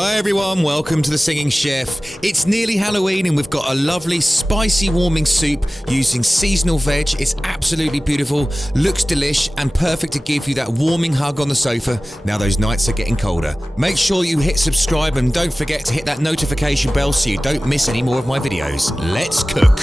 Hi everyone, welcome to The Singing Chef. It's nearly Halloween and we've got a lovely spicy warming soup using seasonal veg. It's absolutely beautiful, looks delish and perfect to give you that warming hug on the sofa now those nights are getting colder. Make sure you hit subscribe and don't forget to hit that notification bell so you don't miss any more of my videos. Let's cook.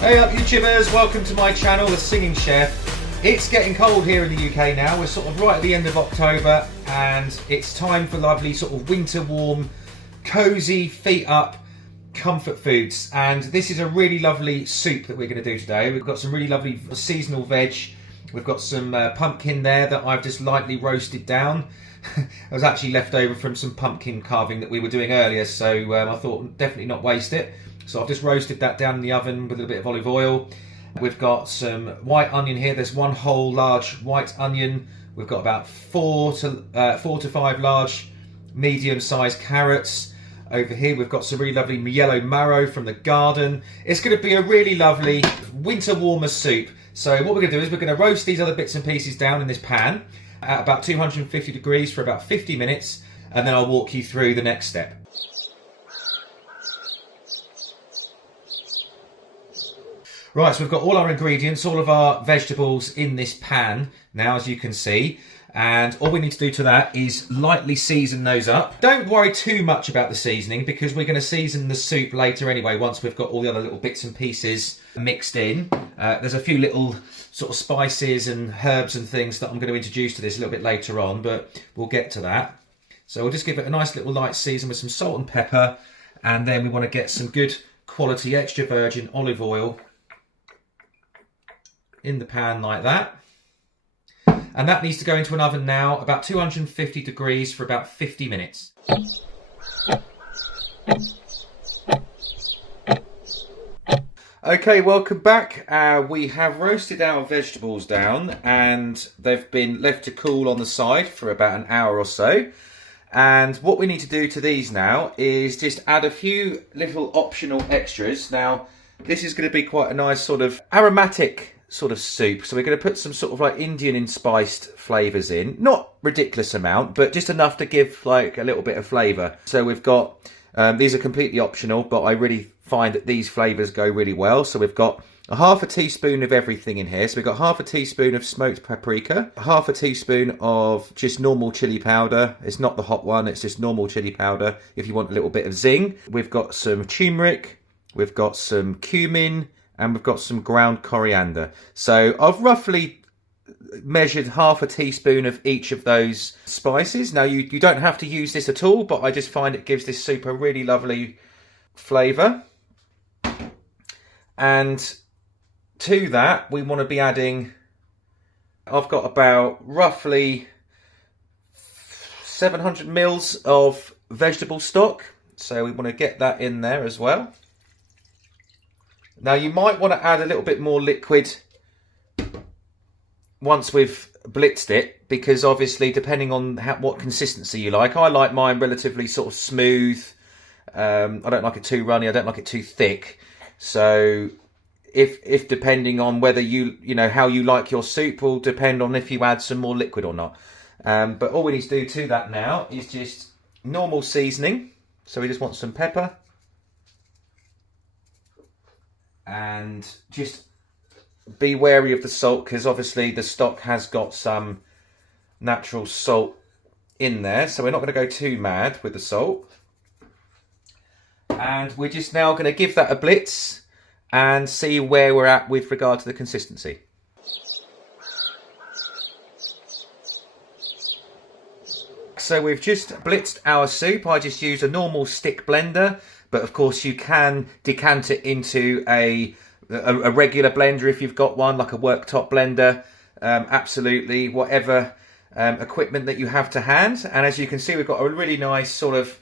Hey up YouTubers, welcome to my channel, The Singing Chef. It's getting cold here in the UK now. We're sort of right at the end of October and it's time for lovely sort of winter warm, cosy, feet up, comfort foods. And this is a really lovely soup that we're going to do today. We've got some really lovely seasonal veg. We've got some pumpkin there that I've just lightly roasted down. It was actually left over from some pumpkin carving that we were doing earlier, so I thought definitely not waste it. So I've just roasted that down in the oven with a little bit of olive oil. We've got some white onion here. There's one whole large white onion. We've got about four to five large medium-sized carrots. Over here we've got some really lovely yellow marrow from the garden. It's going to be a really lovely winter warmer soup. So what we're going to do is we're going to roast these other bits and pieces down in this pan at about 250 degrees for about 50 minutes, and then I'll walk you through the next step. Right, so we've got all our ingredients, all of our vegetables in this pan now, as you can see. And all we need to do to that is lightly season those up. Don't worry too much about the seasoning because we're going to season the soup later anyway, once we've got all the other little bits and pieces mixed in. There's a few little sort of spices and herbs and things that I'm going to introduce to this a little bit later on, but we'll get to that. So we'll just give it a nice little light season with some salt and pepper. And then we want to get some good quality extra virgin olive oil in the pan like that, and that needs to go into an oven now about 250 degrees for about 50 minutes. Okay, welcome back. We have roasted our vegetables down and they've been left to cool on the side for about an hour or so. And what we need to do to these now is just add a few little optional extras. Now this is going to be quite a nice sort of aromatic sort of soup, so we're going to put some sort of like Indian spiced flavors in, not ridiculous amount, but just enough to give like a little bit of flavor. So we've got these are completely optional, but I really find that these flavors go really well. So we've got a half a teaspoon of everything in here. So we've got half a teaspoon of smoked paprika, half a teaspoon of just normal chili powder. It's not the hot one, it's just normal chili powder if you want a little bit of zing. We've got some turmeric, we've got some cumin, and we've got some ground coriander. So I've roughly measured half a teaspoon of each of those spices. Now you don't have to use this at all, but I just find it gives this soup a really lovely flavour. And to that, we want to be adding, I've got about roughly 700 mils of vegetable stock. So we want to get that in there as well. Now you might want to add a little bit more liquid once we've blitzed it, because obviously depending on what consistency you like. I like mine relatively sort of smooth. I don't like it too runny, I don't like it too thick. So if depending on whether you know how you like your soup will depend on if you add some more liquid or not. But all we need to do to that now is just normal seasoning. So we just want some pepper. And just be wary of the salt, because obviously the stock has got some natural salt in there. So we're not going to go too mad with the salt. And we're just now going to give that a blitz and see where we're at with regard to the consistency. So we've just blitzed our soup. I just used a normal stick blender. But of course you can decant it into a regular blender if you've got one, like a worktop blender. Absolutely, whatever equipment that you have to hand. And as you can see, we've got a really nice sort of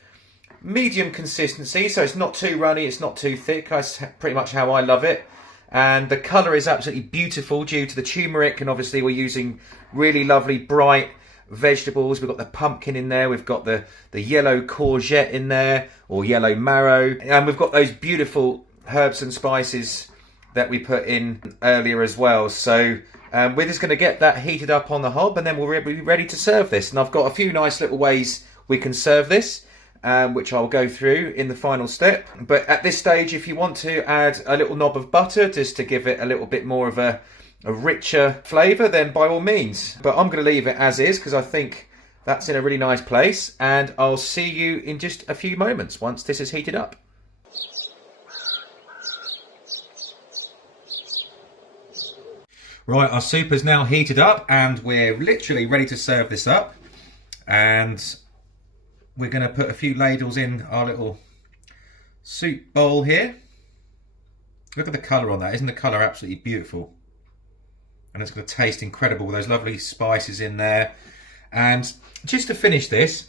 medium consistency. So it's not too runny, it's not too thick. That's pretty much how I love it. and the colour is absolutely beautiful due to the turmeric, and obviously we're using really lovely bright vegetables. We've got the pumpkin in there, we've got the yellow courgette in there, or yellow marrow, and we've got those beautiful herbs and spices that we put in earlier as well. So we're just going to get that heated up on the hob, and then we'll be ready to serve this. And I've got a few nice little ways we can serve this, which I'll go through in the final step. But at this stage, if you want to add a little knob of butter just to give it a little bit more of a richer flavour, then by all means. But I'm going to leave it as is because I think that's in a really nice place, and I'll see you in just a few moments once this is heated up. Right, our soup is now heated up and we're literally ready to serve this up. And we're going to put a few ladles in our little soup bowl here. Look at the colour on that. Isn't the colour absolutely beautiful? And it's going to taste incredible with those lovely spices in there. And just to finish this,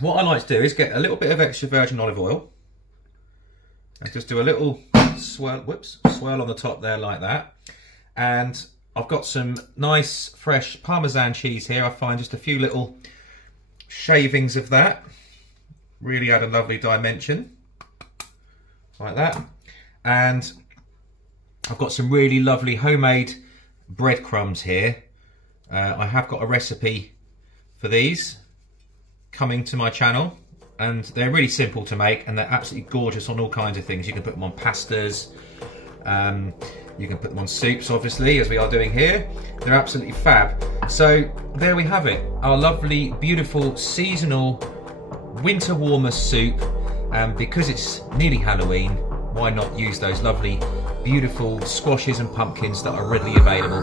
what I like to do is get a little bit of extra virgin olive oil and just do a little swirl on the top there like that. And I've got some nice fresh Parmesan cheese here. I find just a few little shavings of that really add a lovely dimension like that. And I've got some really lovely homemade breadcrumbs here. I have got a recipe for these coming to my channel, and they're really simple to make and they're absolutely gorgeous on all kinds of things. You can put them on pastas, you can put them on soups, obviously, as we are doing here. They're absolutely fab. So there we have it, our lovely, beautiful, seasonal winter warmer soup. Because it's nearly Halloween, why not use those lovely, beautiful squashes and pumpkins that are readily available.